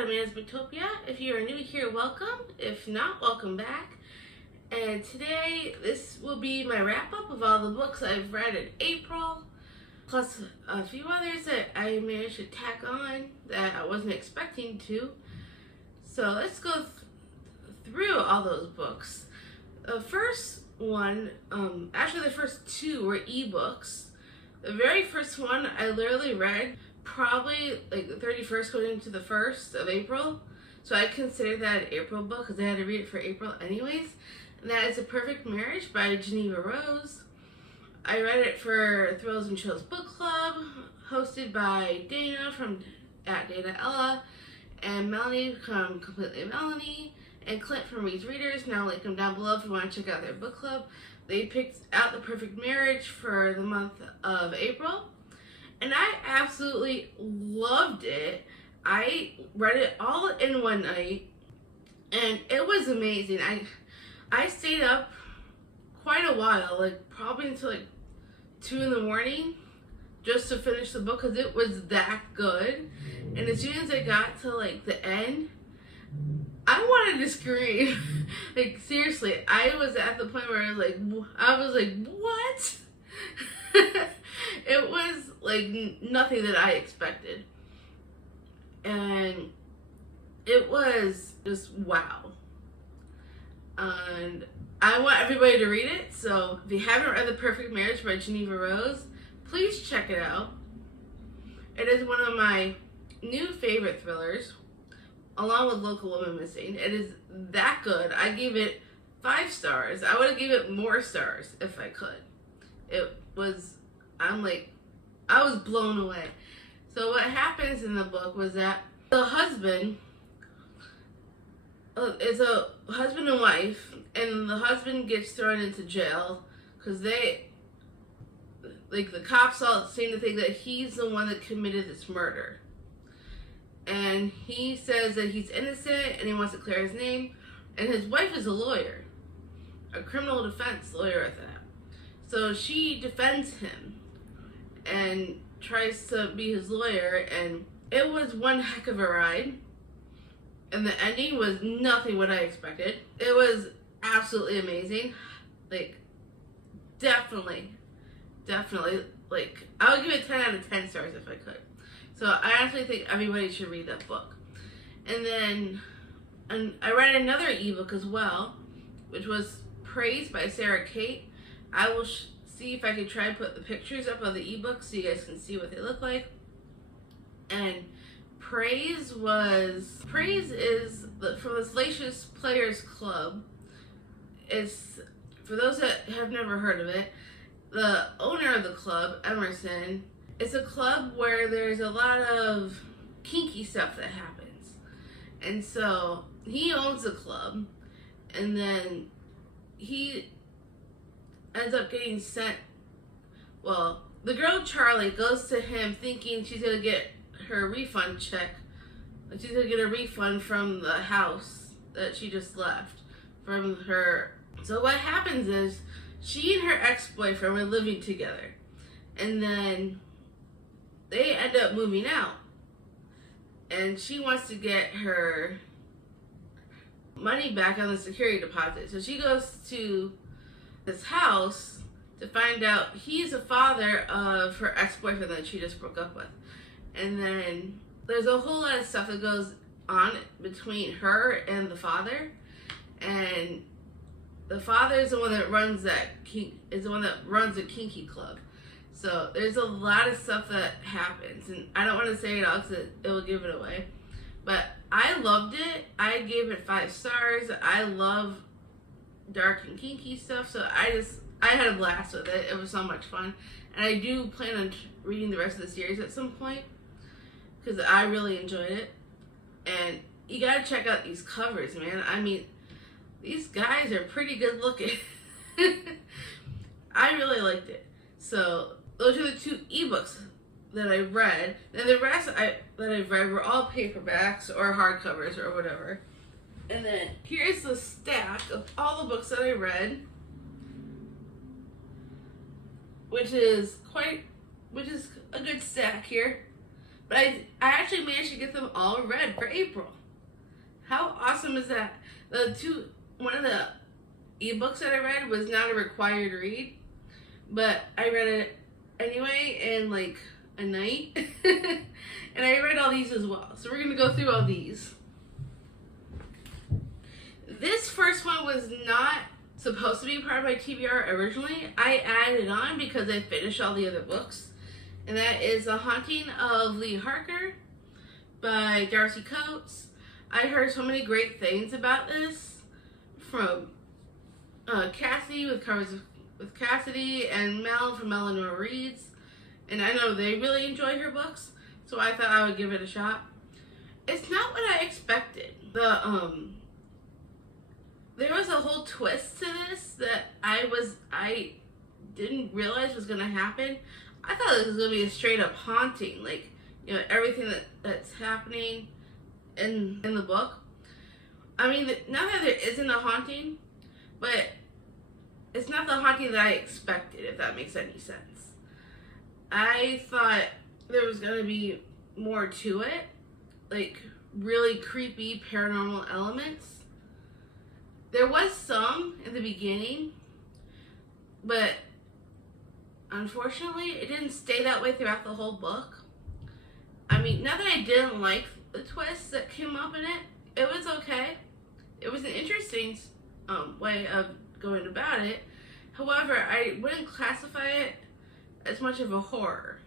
Amana's Booktopia. If you are new here, welcome. If not, welcome back. And today, this will be my wrap-up of all the books I've read in April, plus a few others that I managed to tack on that I wasn't expecting to. So let's go through all those books. The first one, actually the first two were ebooks. The very first one I literally read probably like the 31st going into the 1st of April. So I consider that an April book because I had to read it for April anyways. And that is A Perfect Marriage by Jeneva Rose. I read it for Thrills and Chills Book Club, hosted by Dana from Dana Ella, and Melanie from Completely Melanie, and Clint from Reed's Readers. Now I'll link them down below if you want to check out their book club. They picked out The Perfect Marriage for the month of April, and I absolutely loved it. I read it all in one night, and it was amazing. I stayed up quite a while, like probably until like 2 in the morning, just to finish the book because it was that good. And as soon as I got to like the end, I wanted to scream. Like seriously, I was at the point where I was like, what? It was like nothing that I expected. And it was just wow. And I want everybody to read it. So if you haven't read The Perfect Marriage by Jeneva Rose, please check it out. It is one of my new favorite thrillers, along with Local Woman Missing. It is that good. I gave it 5 stars. I would have given it more stars if I could. It was, I was blown away. So what happens in the book was that the husband is a husband and wife, and the husband gets thrown into jail because the cops all seem to think that he's the one that committed this murder. And he says that he's innocent and he wants to clear his name. And his wife is a lawyer, a criminal defense lawyer at that. So she defends him and tries to be his lawyer. And it was one heck of a ride. And the ending was nothing what I expected. It was absolutely amazing. Like, definitely, like, I would give it 10 out of 10 stars if I could. So I actually think everybody should read that book. And I read another ebook as well, which was Praise by Sara Cate. I will see if I can try and put the pictures up of the ebook so you guys can see what they look like. And Praise is from the Salacious Players Club. It's, for those that have never heard of it, the owner of the club, Emerson, it's a club where there's a lot of kinky stuff that happens. And so he owns the club, and then he ends up getting sent, well, the girl Charlie goes to him thinking she's going to get her refund check. She's going to get a refund from the house that she just left from her. So what happens is she and her ex-boyfriend were living together, and then they end up moving out, and she wants to get her money back on the security deposit. So she goes to this house to find out he's the father of her ex-boyfriend that she just broke up with. And then there's a whole lot of stuff that goes on between her and the father. And the father is the one that runs the kinky club. So there's a lot of stuff that happens, and I don't want to say it all because it will give it away. But I loved it. I gave it 5 stars. I love dark and kinky stuff, so I had a blast with it. It was so much fun, and I do plan on reading the rest of the series at some point because I really enjoyed it. And you gotta check out these covers, man. I mean, these guys are pretty good looking. I really liked it. So those are the 2 ebooks that I read. And the rest that I've read were all paperbacks or hardcovers or whatever. And then here's the stack of all the books that I read, which is a good stack here. But I actually managed to get them all read for April. How awesome is that? One of the ebooks that I read was not a required read, but I read it anyway in like a night. And I read all these as well. So we're gonna go through all these. This first one was not supposed to be part of my TBR originally. I added on because I finished all the other books. And that is The Haunting of Lee Harker by Darcy Coates. I heard so many great things about this from Cassie with Covers with Cassidy and Mel from Eleanor Reads. And I know they really enjoy her books, so I thought I would give it a shot. It's not what I expected. There was a whole twist to this that I didn't realize was gonna happen. I thought this was gonna be a straight up haunting, like, you know, everything that's happening in the book. I mean, not that there isn't a haunting, but it's not the haunting that I expected, if that makes any sense. I thought there was gonna be more to it, like really creepy paranormal elements. There was some in the beginning, but unfortunately, it didn't stay that way throughout the whole book. I mean, not that I didn't like the twists that came up in it. It was okay. It was an interesting way of going about it. However, I wouldn't classify it as much of a horror.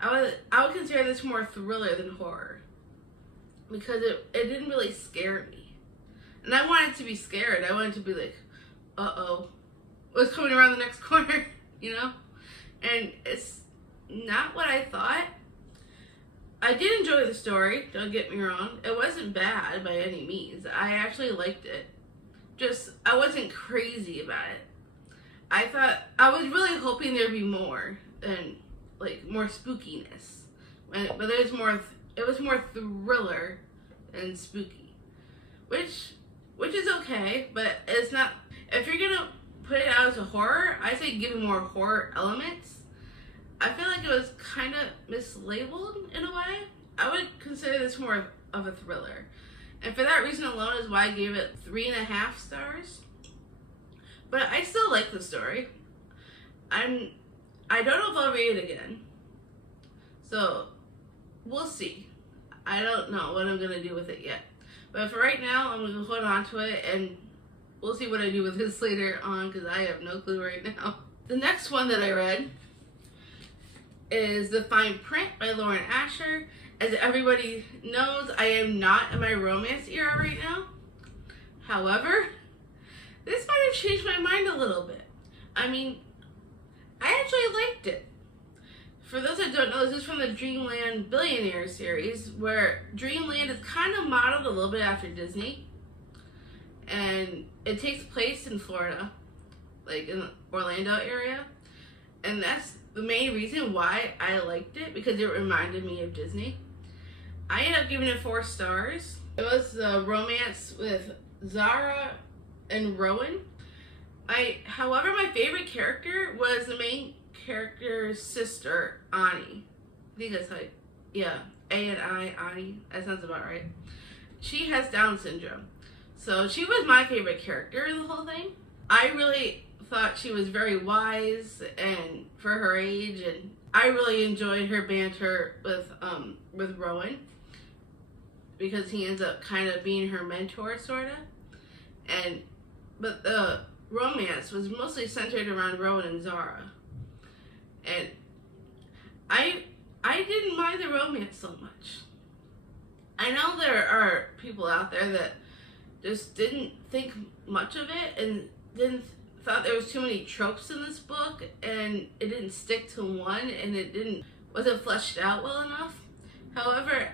I would consider this more thriller than horror, because it didn't really scare me. And I wanted to be scared. I wanted to be like, uh-oh, what's coming around the next corner, you know? And it's not what I thought. I did enjoy the story, don't get me wrong. It wasn't bad by any means. I actually liked it. Just, I wasn't crazy about it. I was really hoping there'd be more, and like more spookiness. But it was more thriller than spooky. Which is okay, but it's not, if you're gonna put it out as a horror, I say give it more horror elements. I feel like it was kind of mislabeled in a way. I would consider this more of a thriller. And for that reason alone is why I gave it 3.5 stars. But I still like the story. I don't know if I'll read it again. So, we'll see. I don't know what I'm gonna do with it yet. But for right now, I'm gonna hold on to it, and we'll see what I do with this later on, because I have no clue right now. The next one that I read is The Fine Print by Lauren Asher. As everybody knows, I am not in my romance era right now. However, this might have changed my mind a little bit. I mean, I actually liked it. For those that don't know, this is from the Dreamland Billionaire series, where Dreamland is kind of modeled a little bit after Disney. And it takes place in Florida, like in the Orlando area. And that's the main reason why I liked it, because it reminded me of Disney. I ended up giving it 4 stars. It was a romance with Sara and Rowan. However, my favorite character was the main character's sister, Ani. I think that's like, yeah, A-N-I, Ani. That sounds about right. She has Down syndrome. So she was my favorite character in the whole thing. I really thought she was very wise and for her age, and I really enjoyed her banter with Rowan, because he ends up kind of being her mentor, sort of. But the romance was mostly centered around Rowan and Sara. And I didn't mind the romance so much. I know there are people out there that just didn't think much of it and thought there was too many tropes in this book, and it didn't stick to one, and it wasn't fleshed out well enough. However,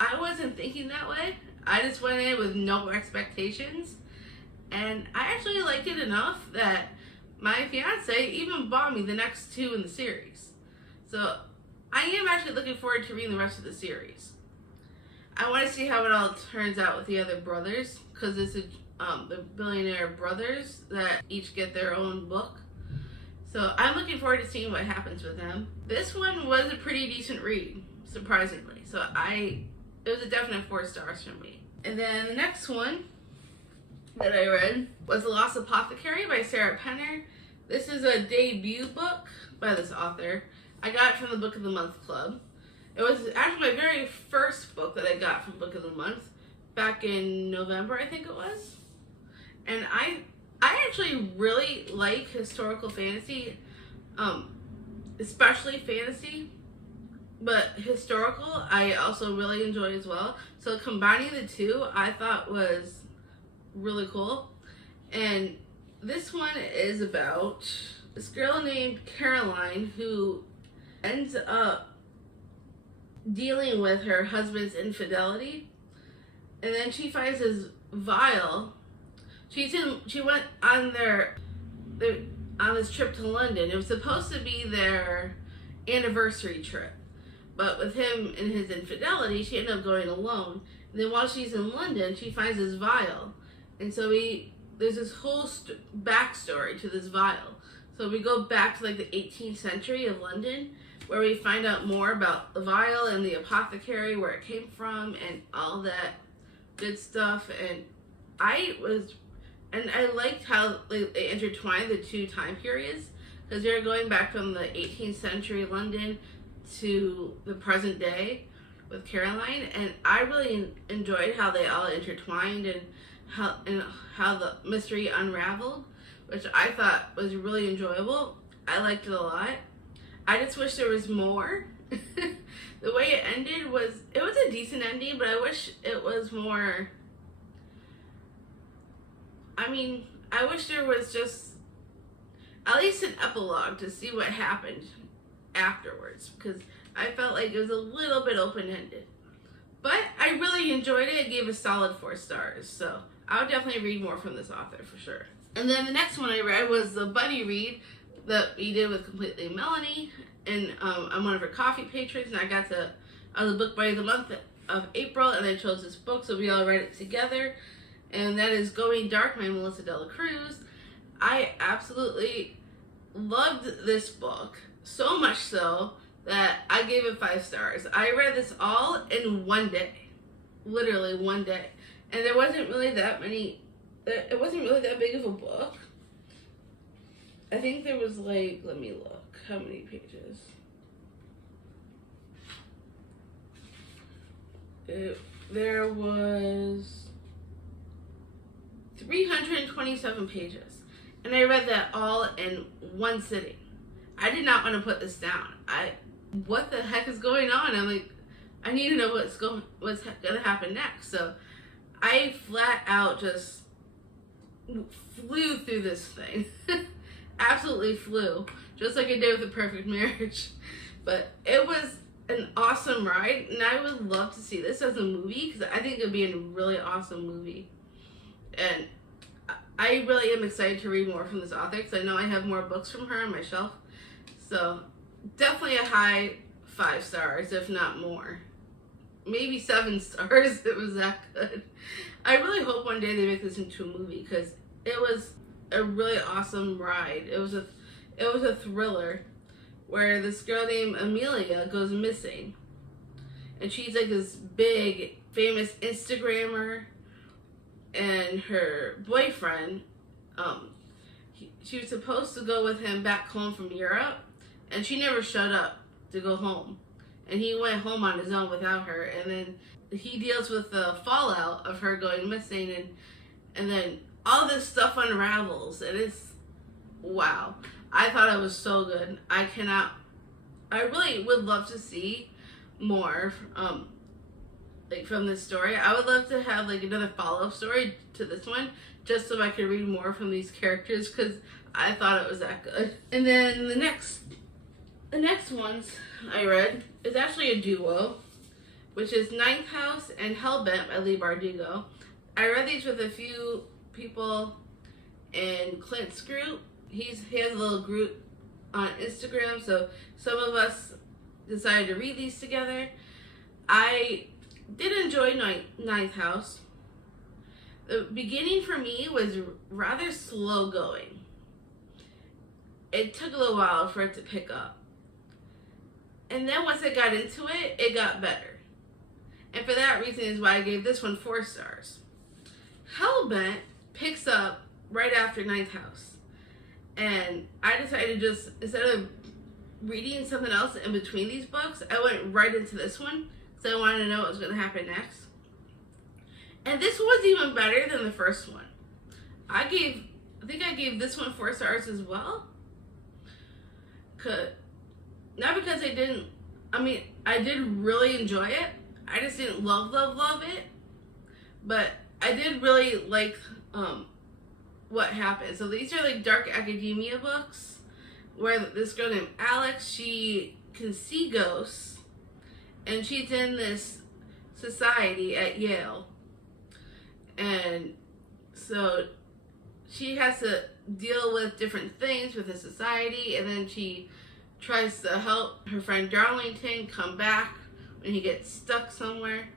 I wasn't thinking that way. I just went in with no expectations, and I actually liked it enough that my fiance even bought me the next 2 in the series. So I am actually looking forward to reading the rest of the series. I want to see how it all turns out with the other brothers, because it's the billionaire brothers that each get their own book. So I'm looking forward to seeing what happens with them. This one was a pretty decent read. surprisingly. So it was a definite 4 stars for me. And then the next one that I read was The Lost Apothecary by Sara Cate. This is a debut book by this author. I got it from the Book of the Month Club. It was actually my very first book that I got from Book of the Month back in November, I think it was. And I actually really like historical fantasy, especially fantasy, but historical I also really enjoy as well. So combining the two I thought was really cool. And this one is about this girl named Caroline who ends up dealing with her husband's infidelity, and then she finds this vial. She went on on this trip to London. It was supposed to be their anniversary trip, but with him and his infidelity, she ended up going alone. And then while she's in London, she finds this vial, and so there's this whole backstory to this vial. So we go back to like the 18th century of London, where we find out more about the vial and the apothecary, where it came from, and all that good stuff. And I liked how they intertwined the two time periods, because they're going back from the 18th century London to the present day with Caroline, and I really enjoyed how they all intertwined and how the mystery unraveled, which I thought was really enjoyable. I liked it a lot. I just wish there was more. The way it ended it was a decent ending, but I wish it was more. I wish there was just at least an epilogue to see what happened afterwards, because I felt like it was a little bit open-ended. But I really enjoyed it. I gave a solid 4 stars, so I would definitely read more from this author for sure. And then the next one I read was the buddy read that we did with Completely Melanie, and I'm one of her coffee patrons, and I got the book by the month of April, and I chose this book, so we all read it together, and that is Going Dark by Melissa Dela Cruz. I absolutely loved this book, so much so that I gave it 5 stars. I read this all in one day, literally one day, and there wasn't really that many. It wasn't really that big of a book. I think there was like, let me look, how many pages? There was 327 pages, and I read that all in one sitting. I did not want to put this down. What the heck is going on? I'm like, I need to know what's going to happen next. So I flat out just flew through this thing. Absolutely flew, just like I did with The Perfect Marriage. But it was an awesome ride, and I would love to see this as a movie, because I think it would be a really awesome movie. And I really am excited to read more from this author, because I know I have more books from her on my shelf. So definitely a high 5 stars, if not more. Maybe 7 stars. It was that good. I really hope one day they make this into a movie, because it was a really awesome ride. It was a thriller where this girl named Amelia goes missing, and she's like this big famous Instagrammer, and her boyfriend, she was supposed to go with him back home from Europe, and she never showed up to go home, and he went home on his own without her, and then he deals with the fallout of her going missing, and then all this stuff unravels, and it's, wow. I thought it was so good. I really would love to see more like from this story. I would love to have like another follow-up story to this one, just so I could read more from these characters, because I thought it was that good. And then the next ones I read is actually a duo, which is Ninth House and Hellbent by Leigh Bardugo. I read these with a few people in Clint's group. He has a little group on Instagram, so some of us decided to read these together. I did enjoy Ninth House. The beginning for me was rather slow going. It took a little while for it to pick up. And then once I got into it, it got better. And for that reason is why I gave this one 4 stars. Hellbent picks up right after Ninth House. And I decided to just, instead of reading something else in between these books, I went right into this one because I wanted to know what was going to happen next. And this one was even better than the first one. I think I gave this one 4 stars as well. Not because I did really enjoy it. I just didn't love it. But I did really like what happened. So these are like dark academia books where this girl named Alex, she can see ghosts, and she's in this society at Yale. And so she has to deal with different things with the society, and then she tries to help her friend Darlington come back when he gets stuck somewhere.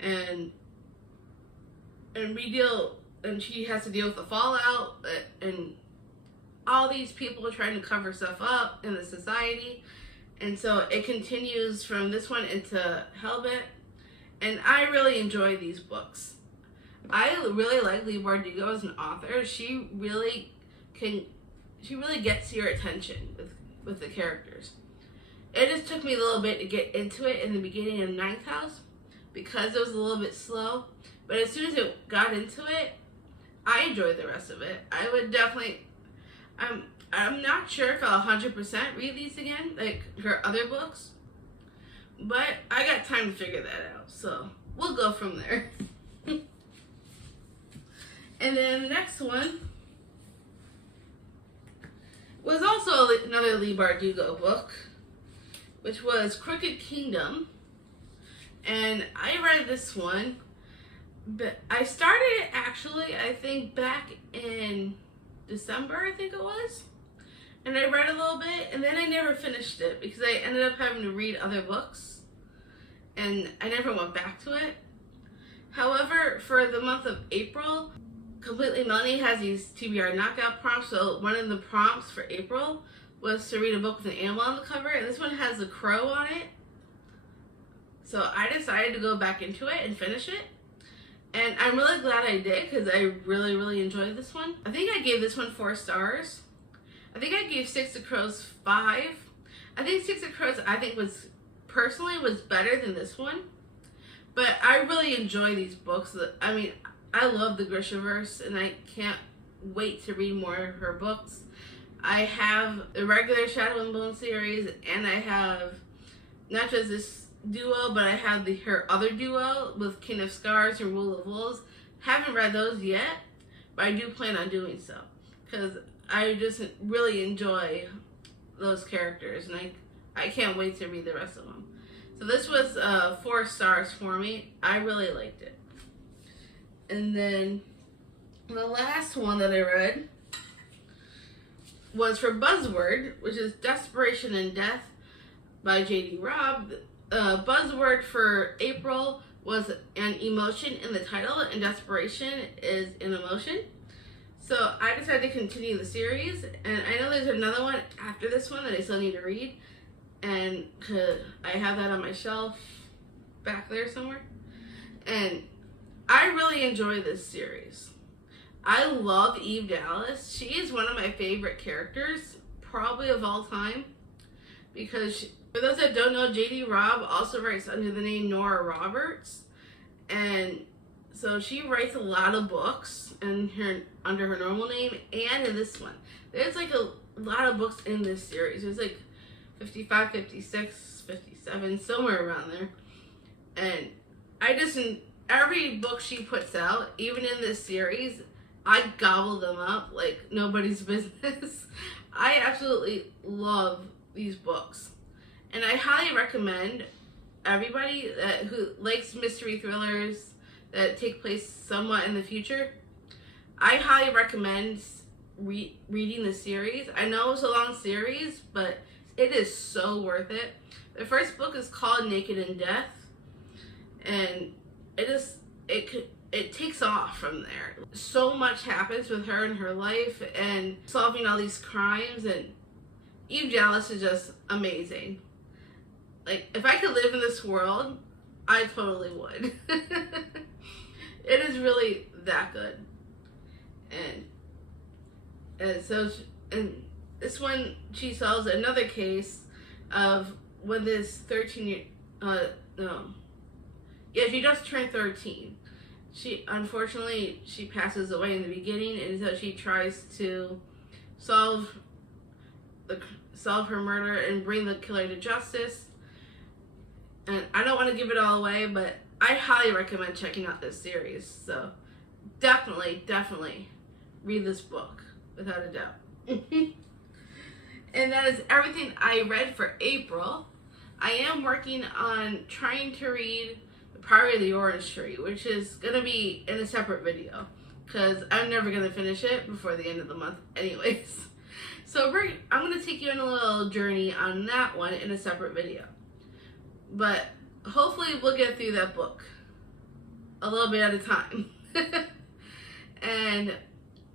And she has to deal with the fallout and all these people are trying to cover stuff up in the society. And so it continues from this one into Hellbent. And I really enjoy these books. I really like Leigh Bardugo as an author. She really gets your attention with the characters. It just took me a little bit to get into it in the beginning of Ninth House because it was a little bit slow. But as soon as it got into it, I enjoyed the rest of it. I would definitely, I'm not sure if I'll 100% read these again, like her other books. But I got time to figure that out, so we'll go from there. And then the next one was also another Leigh Bardugo book, which was Crooked Kingdom. And I read this one, but I started it actually, I think back in December, I think it was. And I read a little bit, and then I never finished it because I ended up having to read other books, and I never went back to it. However, for the month of April, Completely Melanie has these TBR knockout prompts. So one of the prompts for April was to read a book with an animal on the cover, and this one has a crow on it. So I decided to go back into it and finish it. And I'm really glad I did because I really, really enjoyed this one. I think I gave this one 4 stars. I think I gave Six of Crows 5. I think Six of Crows, personally was better than this one. But I really enjoy these books. I mean, I love the Grishaverse, and I can't wait to read more of her books. I have the regular Shadow and Bone series, and I have not just this duo, but I have her other duo with King of Scars and Rule of Wolves. Haven't read those yet, but I do plan on doing so because I just really enjoy those characters, and I can't wait to read the rest of them. So this was 4 stars for me. I really liked it. And then the last one that I read was for Buzzword, which is Desperation and Death by J.D. Robb. Buzzword for April was an emotion in the title, and desperation is an emotion. So I decided to continue the series, and I know there's another one after this one that I still need to read, and I have that on my shelf back there somewhere. And I really enjoy this series. I love Eve Dallas. She is one of my favorite characters, probably of all time, because for those that don't know, J.D. Robb also writes under the name Nora Roberts, and so she writes a lot of books under her normal name and in this one. There's like a lot of books in this series. There's like 55, 56, 57, somewhere around there. And every book she puts out, even in this series, I gobble them up like nobody's business. I absolutely love these books. And I highly recommend everybody who likes mystery thrillers that take place somewhat in the future. I highly recommend reading the series. I know it's a long series, but it is so worth it. The first book is called Naked in Death, and it takes off from there. So much happens with her in her life and solving all these crimes, and Eve Dallas is just amazing. Like, if I could live in this world, I totally would. It is really that good. And so, and this one, she solves another case of when this 13-year, she just turned 13. Unfortunately, she passes away in the beginning, and so she tries to solve her murder and bring the killer to justice. And I don't want to give it all away, but I highly recommend checking out this series. So definitely read this book, without a doubt. And that is everything I read for April. I am working on trying to read The Priory of the Orange Tree, which is going to be in a separate video, because I'm never going to finish it before the end of the month anyways. So I'm going to take you on a little journey on that one in a separate video. But hopefully we'll get through that book a little bit at a time. And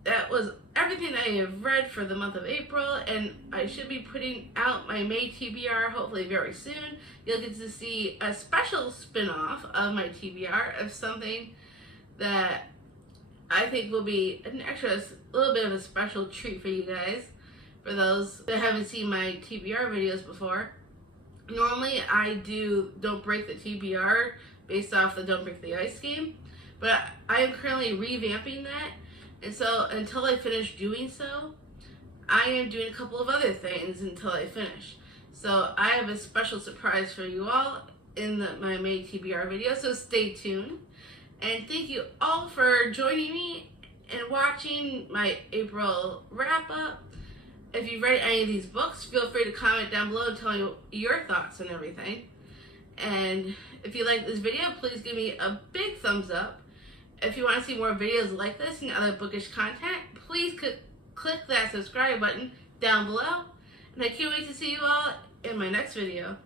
that was everything I have read for the month of April, and I should be putting out my May TBR hopefully very soon. You'll get to see a special spin-off of my TBR of something that I think will be a little bit of a special treat for you guys, for those that haven't seen my TBR videos before. Normally I do Don't Break the TBR based off the Don't Break the Ice game, but I am currently revamping that. And so until I finish doing so, I am doing a couple of other things until I finish. So I have a special surprise for you all in my May TBR video, so stay tuned. And thank you all for joining me and watching my April wrap-up. If you've read any of these books, feel free to comment down below and tell me your thoughts and everything. And if you like this video, please give me a big thumbs up. If you want to see more videos like this and other bookish content, please click that subscribe button down below. And I can't wait to see you all in my next video.